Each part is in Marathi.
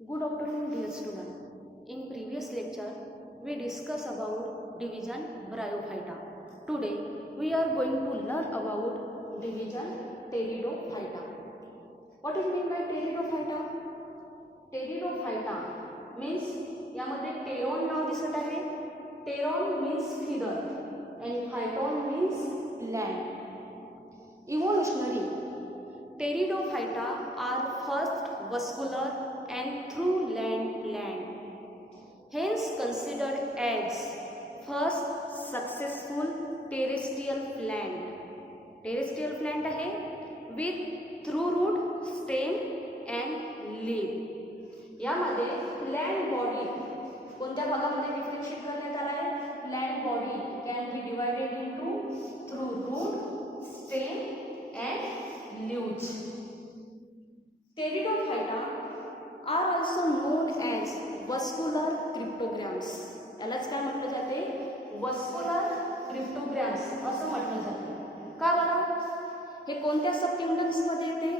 Good afternoon, dear student. In previous lecture, we discussed about division Bryophyta. Today, we are going to learn about division Pteridophyta. What is mean by Pteridophyta? Pteridophyta means यामध्ये टेरॉन नाव दिसत आहे. Pteron means feather and phyton means land. Evolutionary, Pteridophyta are first vascular and through land plant, hence considered as first successful terrestrial plant. Terrestrial plant आहे with through root, stem and leaf. यामध्ये लँड बॉडी कोणत्या भागामध्ये डिफरन्शिएट करण्यात आला आहे? Land body can be divided into through root, stem and leaves. Pteridophyta are also known as vascular cryptograms. यालाच काय म्हटलं जाते? vascular cryptograms असं म्हटलं जाते. का बरं? हे कोणत्या सब किंगडम्स मध्ये येते?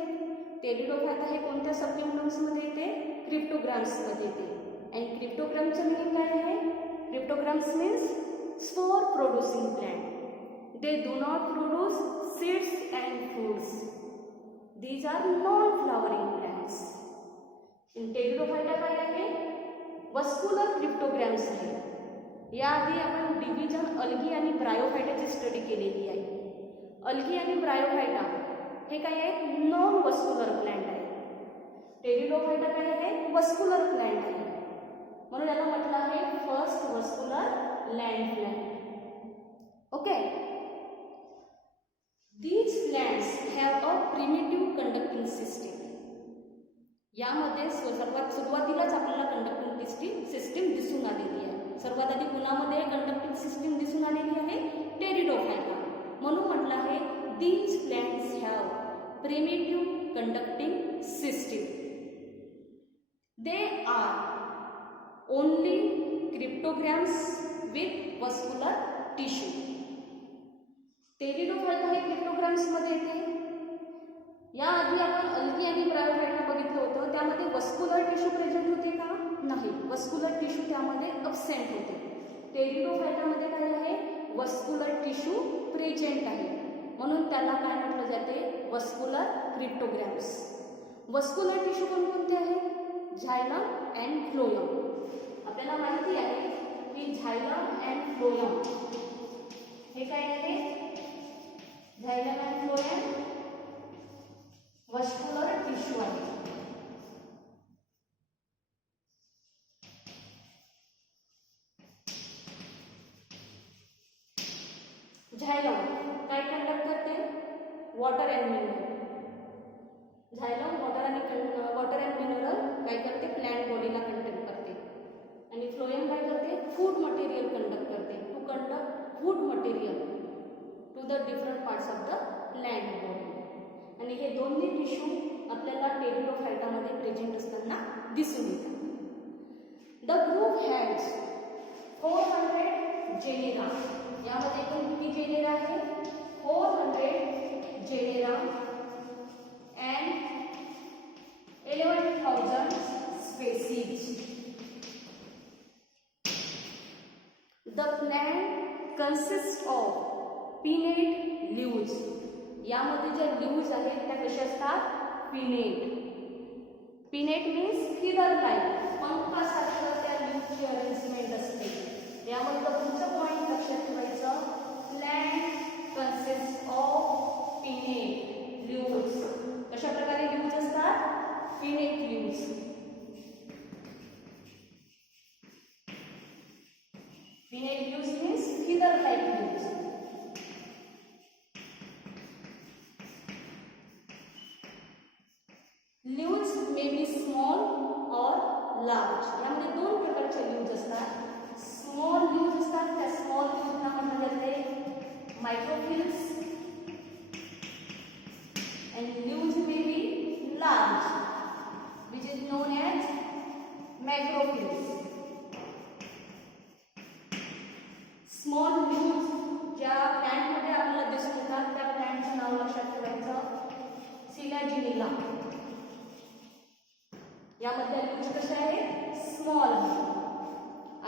Pteridophyta हे कोणत्या सब किंगडम्स मध्ये येते? क्रिप्टोग्राम्स मध्ये येते. आणि क्रिप्टोग्रामचं मीनिंग काय आहे? Cryptograms means spore producing plant. They do not produce seeds and fruits. These are non-flowering plants. In Pteridophyta काय आहे? वस्कुलर क्रिप्टोग्राम्स आहे. याआधी आपण डिव्हिजन अल्गी आणि ब्रायोफायटाची स्टडी केलेली आहे. अल्गी आणि ब्रायोफायटा हे काय आहेत? नॉन वस्कुलर प्लांट आहे. टेरिडोफायटा काय आहे? वस्कुलर प्लांट आहे. म्हणून याला म्हटलं आहे first vascular land plant. Okay. These plants have a primitive conducting system. यामध्ये सर्वात सुरुवातीलाच आपल्याला कंडक्टिंग सिस्टीम दिसून आलेली आहे. सर्वात आधी कुणामध्ये कंडक्टिंग सिस्टीम दिसून आलेली आहे? टेरिडोफायटा. म्हणून म्हटलं आहे these plants have primitive conducting system. They are only cryptograms with vascular tissue. Pteridophyta हे क्रिप्टोग्राम्स मध्ये येते. याआधी आपण अल्गी आणि ब्रायोफायटा बघितलं होतं. त्यामध्ये वस्कुलर टिश्यू प्रेझेंट होते का? नाही. वस्कुलर टिश्यू त्यामध्ये अब्सेंट होते. टेरिडोफायटामध्ये काय आहे? वस्कुलर टिश्यू प्रेझेंट आहे. म्हणून त्याला काय म्हटलं जाते? वस्कुलर क्रिप्टोग्राम्स. वस्कुलर टिश्यू कोणकोणते आहेत? झायलम अँड फ्लोएम. आपल्याला माहिती आहे की झायलम अँड फ्लोएम हे काय आहे? झायलम अँड फ्लोएम वस्कुलर टिश्यू आहे. झायलम काय कंडक्ट करते? Water and mineral. झायलम water and mineral काय करते? प्लांट बॉडीला कंडक्ट करते. आणि फ्लोएम काय करते? फूड मटेरियल कंडक्ट करते. To conduct food material to the different parts of the plant body. आणि हे दोन्ही टिश्यू आपल्याला टेरिडोफायटामध्ये प्रेझेंट असताना दिसून येतात. The group has 400 genera. यामध्ये एकूण किती जेनेरा आहे? 400 genera and 11,000 species. The plant consists of pinnate leaves. यामध्ये ज्या लीव्ज आहेत त्या कशा असतात? Pinnate. Pinnate means feather like, पंखासारखं त्या लीव्हची अरेंजमेंट असते. यामध्ये तुमचं पॉइंट लक्षात ठेवायचं. Plant consist of pinnate leaves. कशा प्रकारे लीव्ज असतात? Pinnate leaves. Pinnate leaves means feather like leaves. Leaves may be small और लार्ज. यामध्ये दोन प्रकारचे लीव्ज असतात. स्मॉल लीव्ज असतात. त्या स्मॉल लीव्जना म्हटलं जाते मायक्रोफिल्स. and leaves may be large, which is known as macrophylls. Small leaves ज्या प्लांट मध्ये आपल्याला दिसून येतात त्या प्लांटचं नाव लक्षात ठेवायचं. सिलॅजिनिला. यामध्ये लीव्ज कशा स्मॉल आहे.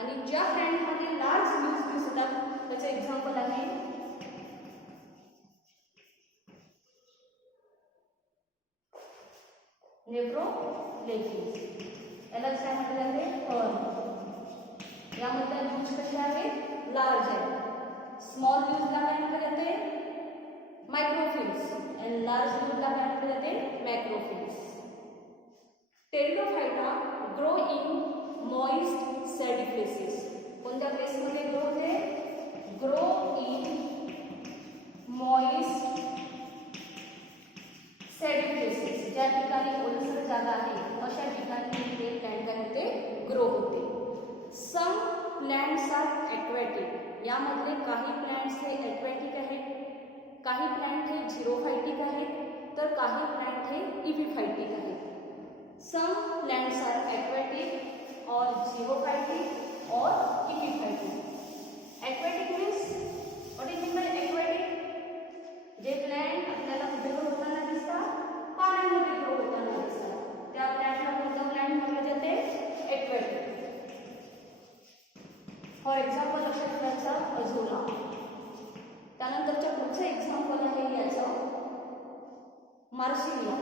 आणि ज्या प्लॅन्टमध्ये लार्ज लीव्स दिसतात त्याचे एक्झाम्पल आहे नेफ्रोलेटिस. याला काय म्हटलं जाते? फर्न. यामध्ये लीव्स कसे आहेत? लार्ज आहेत. स्मॉल लीव्सला काय म्हटलं जाते? मायक्रोफिल्स. आणि लार्ज लीव्सला काय म्हटलं जाते? Macrophylls. Pteridophyta grow in moist shady places. कोणत्या प्लेसमध्ये ग्रो होते? Grow in moist shady places. ज्या ठिकाणी ओलसर जागा आहे अशा ठिकाणी हे प्लॅन्ट काय होते? ग्रो होते. सम प्लॅन्ट्स आर ॲक्वॅटिक. यामधले काही प्लॅन्ट्स हे ॲक्वॅटिक आहेत, काही प्लॅन्ट हे झिरोफायटिक आहेत, तर काही प्लॅन्ट हे इपिफायटिक आहेत. सम प्लॅन्ट्स आर ॲक्वॅटिक और झिरोफायटिक और epiphytic. Aquatic means what is mean by aquatic? जे प्लॅन्ट आपल्याला कुठे ग्रो होताना दिसतात? पाण्यामध्ये ग्रो होताना दिसतात. त्या प्लॅन्टला कोणतं प्लॅन्ट म्हटलं जाते? ॲक्वॅटिक. फॉर एक्झाम्पल लक्षात ठेवायचं अझोला. त्यानंतरच्या पुढचं एक्झाम्पल आहे याचं Marsilea.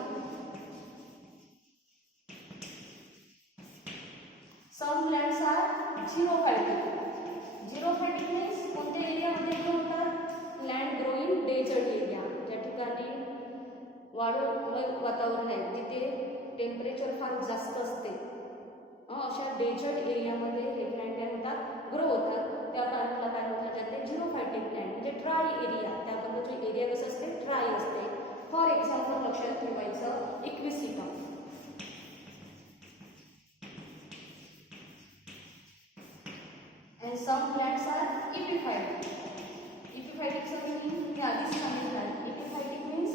Some plants are xerophytic. Xerophytic means कोणत्या एरियामध्ये ग्रो होतात? Plant grow in desert area. ज्या ठिकाणी वाळूमय वातावरण आहे, जिथे टेम्परेचर फार जास्त असते, अशा डेझर्ट एरियामध्ये हे प्लॅन्ट काय होतात? ग्रो होतात. त्या प्लॅन्टला काय म्हटलं जाते? झिरोफायटिक प्लॅन्ट. म्हणजे ड्राय एरिया. त्यामध्ये जो एरिया कसं असते? ड्राय असते. फॉर एक्झाम्पल लक्षात ठेवायचं equisetum. and some plants are epiphytic. Epiphytic चा meaning मी आधीच सांगितलं आहे. Epiphytic means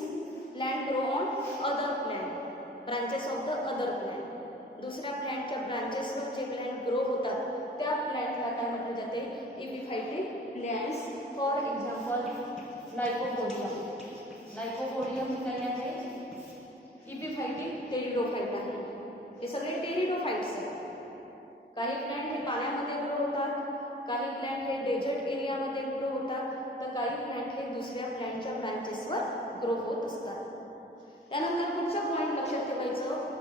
plant grow on other plant, branches of the other plant. दुसऱ्या प्लॅन्टच्या ब्रांचेसवर जे प्लॅन्ट ग्रो होतात त्या प्लॅन्टला काय म्हटलं जाते? Epiphytic plants. For example Lycopodium. Lycopodium हे काय आहे? इपिफायटिक टेरिडोफाइट आहे. हे सगळे टेरिडोफाइट्स आहेत. काही प्लॅन्ट हे पाण्यामध्ये ग्रो होतात, काही प्लॅन्ट हे डेझर्ट एरियामध्ये ग्रो होतात, तर काही प्लॅन्ट हे दुसऱ्या प्लॅन्टच्या ब्रांचेसवर ग्रो होत असतात. त्यानंतर पुढचं पॉईंट लक्षात ठेवायचं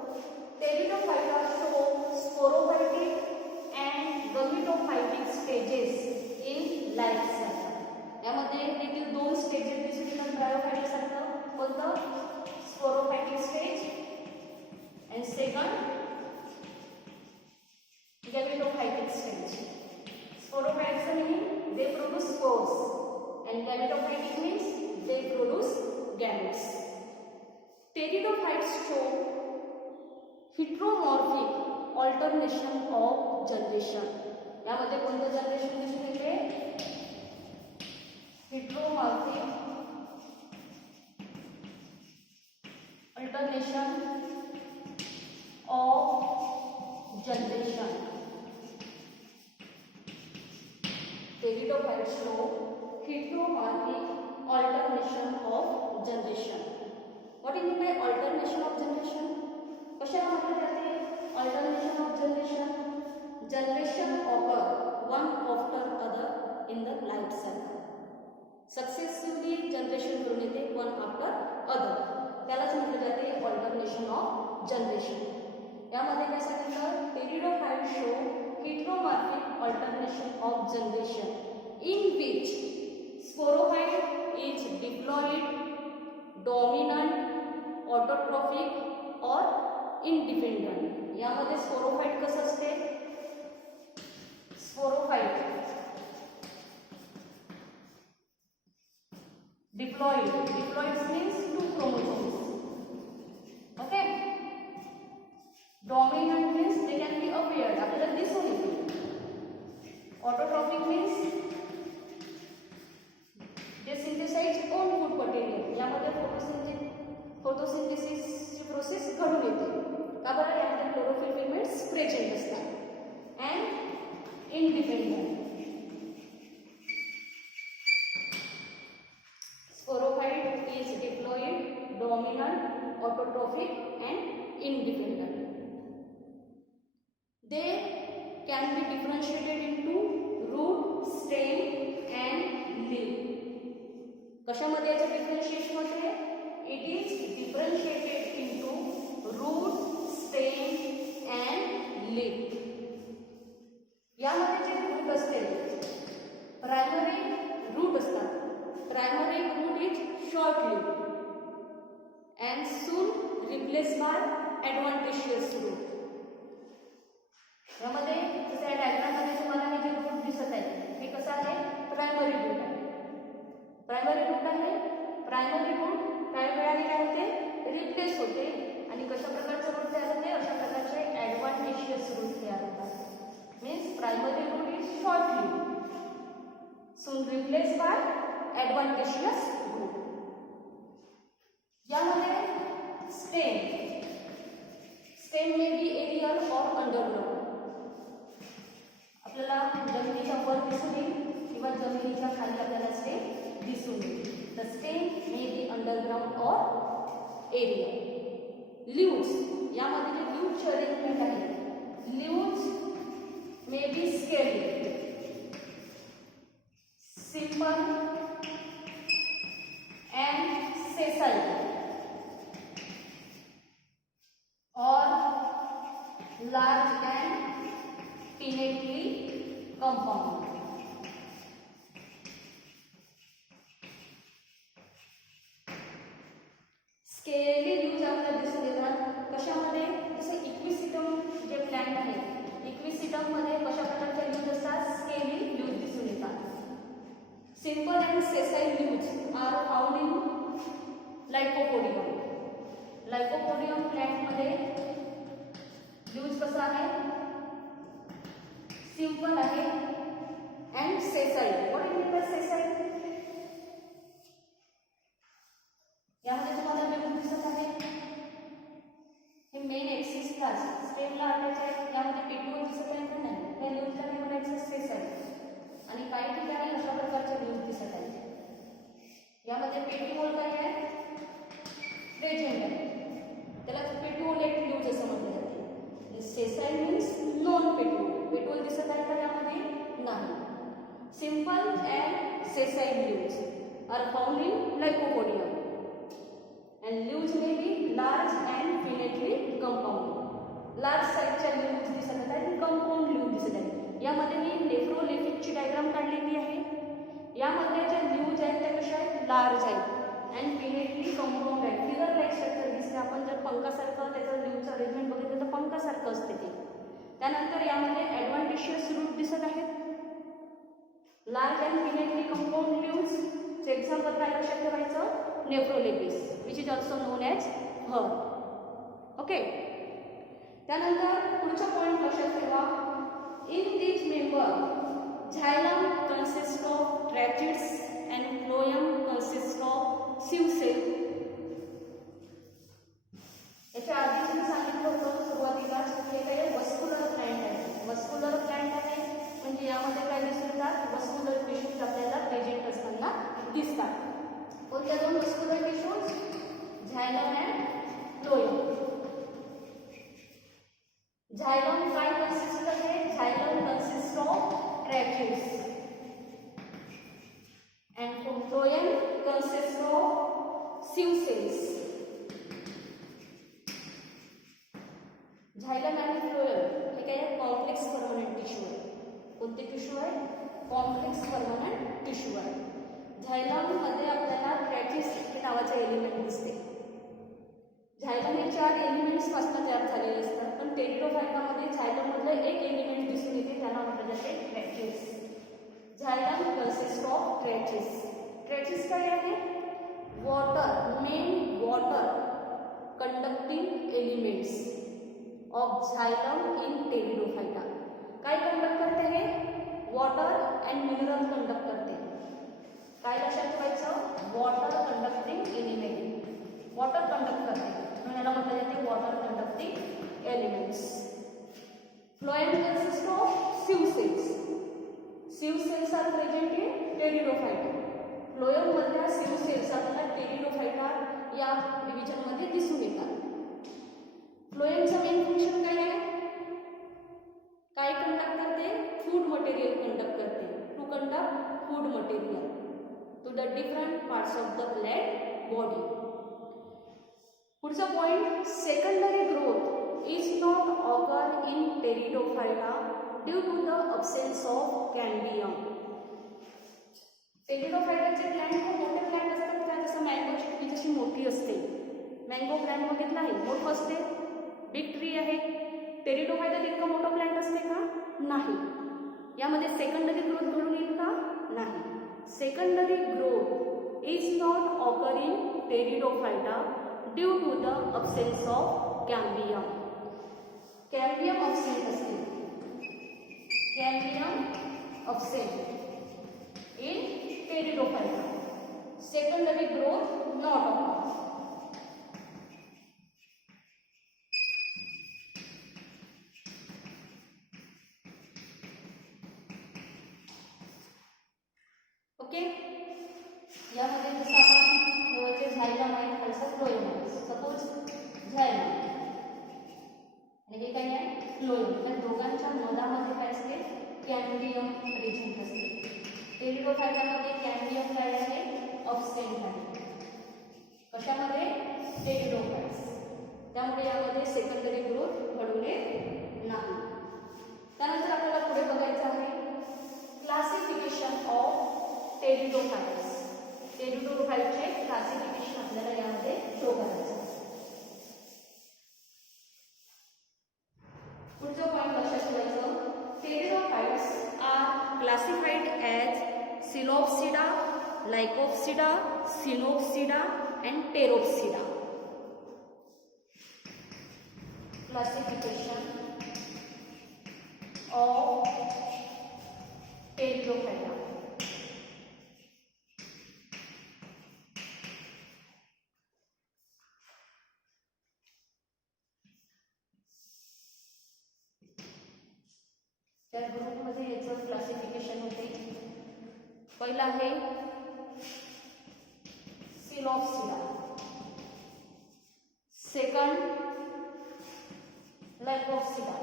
Pteridophyta show sporophytic and gametophytic stages in life cycle. यामध्ये देखील दोन स्टेजेस दिसून येतात ब्रायोफाइटासारखं. कोणतं? Sporophytic stage and second gametophytic stage. Sporophytic means they produce spores and gametophytic means they produce gametes. Pteridophytes show heteromorphic alternation of generation. यामध्ये कोणतं जनरेशन दिसून येते? heteromorphic alternation of generation. Pteridophytes show heteromorphic alternation of generation. What is mean by alternation of generation? कशाला म्हटलं जाते? Alternation of generation. Generation occur one after other in the life cycle. Successively generation करून येते one after other. त्यालाच म्हटलं जाते alternation of generation. यामध्ये काय सांगितलं? Pteridophytes show heteromorphic alternation of generation in which sporophyte is diploid, dominant, autotrophic or independent. यामध्ये स्पोरोफाइट कसं असते? Sporophyte diploid. Diploid means two chromosomes. Okay. Dominant means they can be appeared. आपल्याला दिसून येते. Autotrophic means they synthesize own food material. यामध्ये फोटोसिंथेसिसची प्रोसेस घडून येते. का बरं? यामध्ये क्लोरोफिल पिगमेंट्स प्रेझेंट असतात. And independent. Sporophyte is diploid, dominant, autotrophic and independent. They can be differentiated into root, stem and leaf. कशामध्ये याचं डिफरन्शिएशन होते? It is differentiated into root, stem and leaf. यामध्ये जे रूट असते प्रायमरी रूट असतात. Primary root is short lived and soon replaced by adventitious root. यामध्ये जसं या डायग्राम मध्ये तुम्हाला हे जे रूट दिसत आहे हे कसं आहे? प्रायमरी रूट आहे. प्रायमरी रूट आहे. प्रायमरी रूट काही वेळाने काय होते? रिप्लेस होते आणि कशा प्रकारचं रूट तयार होते? अशा प्रकारचे ॲडव्हान्टेशियस रूट तयार होतात. Means primary root is short lived soon replace by adventitious root. यामध्ये स्टेम मे बी एरियल और अंडरग्राउंड. आपल्याला जमिनीच्या वर दिसून येईल किंवा जमिनीच्या खाली आपल्याला स्टेम दिसून येईल. The stem may B underground और एरियल. लीव्स, यामध्ये जे लीव्सचे अरेंजमेंट आहे, leaves may be scaly, simple and sessile or large and pinnately compound. Scaly leaves आपल्याला दिसून येतात कशामध्ये? जसं इक्विसिटम जे प्लॅन्ट आहे, इक्विसिटम मध्ये कशा प्रकारच्या लीव्ज असतात? स्केली लीव्ज दिसून येतात. Simple and sessile leaves are found in Lycopodium. Lycopodium plant मध्ये leaves कसा आहे? Simple आहे and sessile. What do you mean by sessile? यामध्ये तुम्हाला leaves दिसत आहे. हे मेन एक्सिस ला स्टेमला अटॅच आहे. यामध्ये पेटिओल दिसत आहे का नाही? त्या leavesला काय म्हणायचं? sessile. आणि काही ठिकाणी अशा प्रकारचे लीव्ज दिसत आहेत. यामध्ये पेटिओल काय आहे? प्रेझेंट आहे. त्याला पेटिओलेट लीव्ज असं म्हटलं जाते. Sessile means non petiole. Petiole दिसत आहे का यामध्ये? नाही. Simple and sessile leaves are found in lycopodium and leaves may be large and pinnately compound. Large साईजच्या लीव्ज दिसत आहेत आणि कंपाऊंड लीव्ज दिसत आहेत. यामध्ये मी नेफ्रोलिफिकची डायग्राम काढलेली आहे. यामध्ये ज्या लीव्ज आहेत त्या कशा आहेत? लार्ज आहेत अँड पिनेटली कंपाऊंड आहेत. फिगर लाईक स्ट्रक्चर दिसते. आपण जर पंखासारखं त्याचं लीव्जचं अरेंजमेंट बघितलं तर पंखासारखं असते ते. त्यानंतर यामध्ये ॲडव्हान्टेशियस रूट दिसत आहेत. लार्ज अँड पिनेटली कंपाऊंड लीव्जचं एक्झाम्पल काय लक्षात ठेवायचं? Nephrolepis which is also known as हर. ओके. त्यानंतर पुढचा पॉईंट लक्षात ठेवा. In this member, xylem consists of tracheates and phloem consists of sieve cell. याच्या आधी मी सांगितलं होतं सुरुवातीला हे काही वस्क्युलर प्लॅन्ट आहे. वस्क्युलर प्लॅन्ट आहे म्हणजे यामध्ये काय दिसून येतात? वस्क्युलर टिश्यूज आपल्याला प्रेझेंट असताना दिसतात. कोणत्या दोन vascular tissues? Xylem and phloem. Xylem काय कंसिस्ट आहे? Xylem consists of tracheates and phloem consists of sieve cells. Xylem and phloem हे काय आहे? कॉम्प्लेक्स परमनंट टिश्यू आहे. कोणते टिश्यू आहे? कॉम्प्लेक्स परमनंट टिश्यू आहे. Xylem मध्ये आपल्याला tracheates हे नावाचे एलिमेंट दिसते. झायलम हे 4 एलिमेंट्स पासून तयार झालेले असतात. पण टेरिडोफायटामध्ये झायलम मधलं एक एलिमेंट दिसून येते त्याला म्हटलं जाते ट्रॅचेस. झायलम कंसिस्ट ऑफ ट्रॅचेस. ट्रॅचेस काय आहे? Water, main water conducting elements of झायलम in Pteridophyta. काय कंडक्ट करते हे? वॉटर अँड मिनरल कंडक्ट करते. काय लक्षात ठेवायचं? Water conducting element. Water conduct करते म्हणून याला म्हटलं जाते water conducting elements. Phloem consist of sieve cells. sieve cells are present in pteridophyta. Phloem मधल्या sieve cells आपल्याला टेरिडोफायटा या डिव्हिजन मध्ये दिसून येतात. फ्लोएमचं मेन फंक्शन काय आहे? काय conduct food material to the different parts of the plant body. पुढचा point, secondary growth is not occur in Pteridophyta due to the absence of cambium. टेरिडोफाइटाचे प्लांट खूप मोठे प्लांट असतात का, जसं मँगोची ट्री जशी मोठी असते, मँगो प्लांट बघितला आहे, मोठं असते, बिग ट्री आहे. टेरिडोफाइटा इतकं मोठं प्लांट असते का, नाही. यामध्ये सेकंडरी ग्रोथ घडून येईल का, नाही. Secondary growth is not occur in Pteridophyta due to the absence of cambium. Cambium absent असते, cambium absent in Pteridophyta. Secondary growth not occur. Okay, यामध्ये जसं आपण गव्हाचे झायलम आहे, खालचा फ्लोएम आहे. सपोज झायलम आणि हे काय आहे, फ्लोएम. त्या दोघांच्या मधामध्ये काय असते, कॅम्बियम रिजन असते. टेरिडोफाइटामध्ये कॅम्बियम काय आहे, अब्सेंट आहे. कशामध्ये, टेरिडोफाइट्स. त्यामुळे यामध्ये सेकंडरी ग्रोथ घडून येत नाही. त्यानंतर आपल्याला पुढे बघायचं आहे क्लासिफिकेशन ऑफ टेरिडोफाइट्स. टेरिडोफाइटचे क्लासिफिकेशन आपल्याला यामध्ये शो करायचं. पुढचं पॉइंट लक्षात ठेवायचं, pteridophytes are classified as Psilopsida, Lycopsida, Sphenopsida and Pteropsida. Classification of Pteridophyta. त्या ग्रुपमध्ये याचं क्लासिफिकेशन होते. पहिला आहे सिलोप्सिडा, second Lycopsida,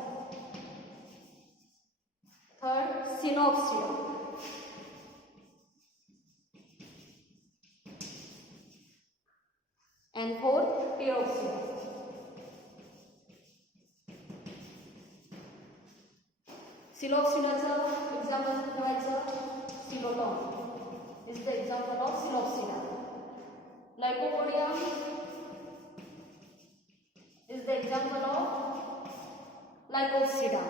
third Sphenopsida, and fourth Pteropsida. सिलोप्सिडाचं एक्झाम्पल ठेवायचं, Psilotum is the example of Psilopsida. Lycopodium is the example of Lycopsida.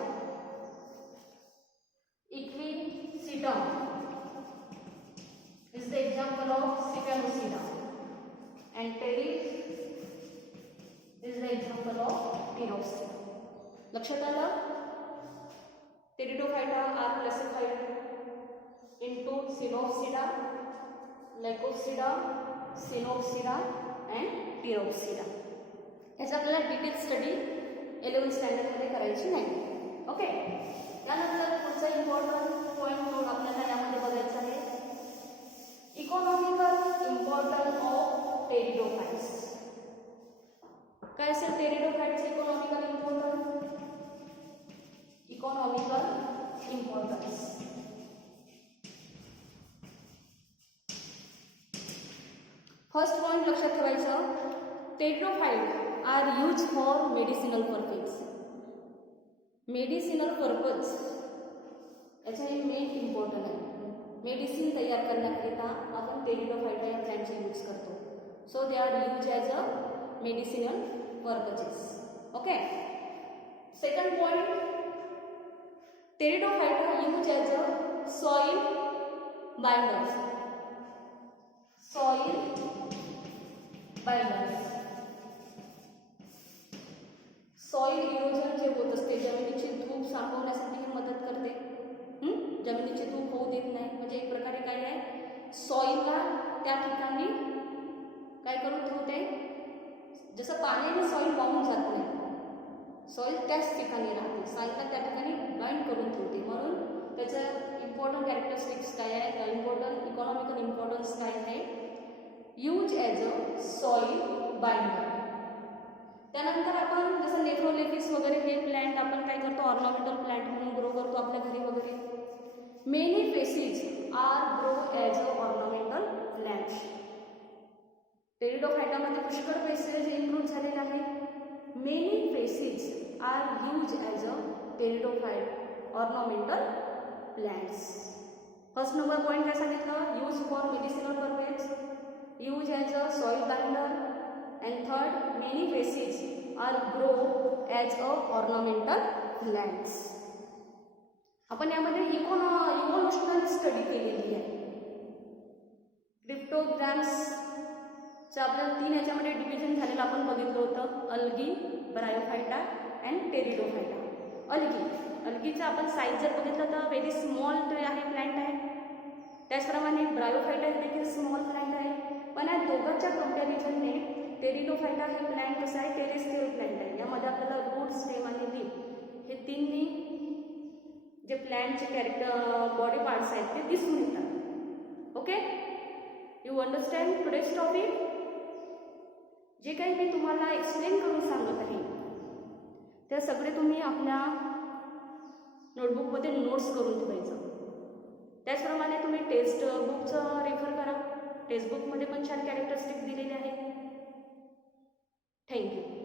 Equisetum is the example of Sphenopsida. and Pteris is the example of Pteropsida. लक्षात आलं? Pteridophyta are classified into Sphenopsida, Lycopsida, Sphenopsida and Pteropsida. याचा आपल्याला डिटेल स्टडी 11th स्टँडर्डमध्ये करायची नाही. ओके, त्यानंतर पुढचा इम्पॉर्टंट पॉईंट म्हणून आपल्याला यामध्ये बघायचं आहे इकॉनॉमिकल इम्पॉर्टन्स ऑफ टेरिडोफाइट्स. काय असेल pteridophytes economical importance? Economical importance. First point लक्षात ठेवायचं, pteridophyte are use for medicinal purpose. Medicinal purpose याचा हे मेन इम्पॉर्टंट आहे. मेडिसिन तयार करण्याकरिता आपण टेरिडोफाइटा या प्लॅंटचा यूज करतो. So they are use as a medicinal purposes. Okay, second point, pteridophyta use as a soil binders. Soil binders. Soil erosion जे होत असते, जमिनीची धूप साठवण्यासाठी हे मदत करते. जमिनीची धूप होऊ देत नाही. म्हणजे एक प्रकारे काय आहे, सॉइलला त्या ठिकाणी काय करून ठेवते, जसं पाण्याने सॉइल वाहून जात नाही, सॉइल त्याच ठिकाणी राहते, सॉइलला त्या ठिकाणी बाइंड करून ठेवते. म्हणून त्याचं इम्पॉर्टंट कॅरेक्टरिस्टिक्स काय आहे, इम्पॉर्टंट इकॉनॉमिकल इम्पॉर्टन्स काय आहे, use as a soil binder. त्यानंतर आपण जसं नेफ्रोलेफिस वगैरे हे प्लॅन्ट आपण काय करतो, ऑर्नामेंटल प्लॅन्ट म्हणून ग्रो करतो आपल्या घरी वगैरे. Many ferns are grow as a ornamental plants. टेरिडोफायटामध्ये पुष्कळ पेसेज इन्क्लूड झालेले आहेत. Many ferns are use as a pteridophyte ornamental plants. First number point काय सांगितलं, use for medicinal purpose, use as a soil binder, and third many ferns are grow as a ornamental plants. आपण यामध्ये इव्होल्युशनल स्टडी केलेली आहे. क्रिप्टोग्राम्सचं आपल्याला 3 याच्यामध्ये डिव्हिजन झालेलं आपण बघितलं होतं, अल्गी, ब्रायोफायटा अँड टेरिडोफायटा. अल्गीचं आपण साईज जर बघितलं तर व्हेरी स्मॉल ट्री आहे, प्लॅन्ट आहे. त्याचप्रमाणे ब्रायोफायटा हे देखील स्मॉल प्लॅन्ट आहे. पण या दोघांच्या कंपॅरिझनने टेरिडोफायटा हे प्लॅन्ट कसं आहे, टेरेस्ट्रियल प्लॅन्ट आहे. यामध्ये आपल्याला रूट, स्टेम आणि लीफ हे तिन्ही जे प्लॅन्टचे कॅरेक्टर बॉडी पार्ट्स आहेत ते दिसून येतात. Okay, you understand today's topic. जे काही मी तुम्हाला एक्सप्लेन करून सांगत आहे ते सगळे तुम्ही आपल्या नोटबुकमध्ये नोट्स करून ठेवायचं. त्याचप्रमाणे तुम्ही टेक्स्ट बुकचं रेफर करा. टेक्स्ट बुकमध्ये पण छान कॅरेक्टरिस्टिक दिलेले आहेत. थँक्यू.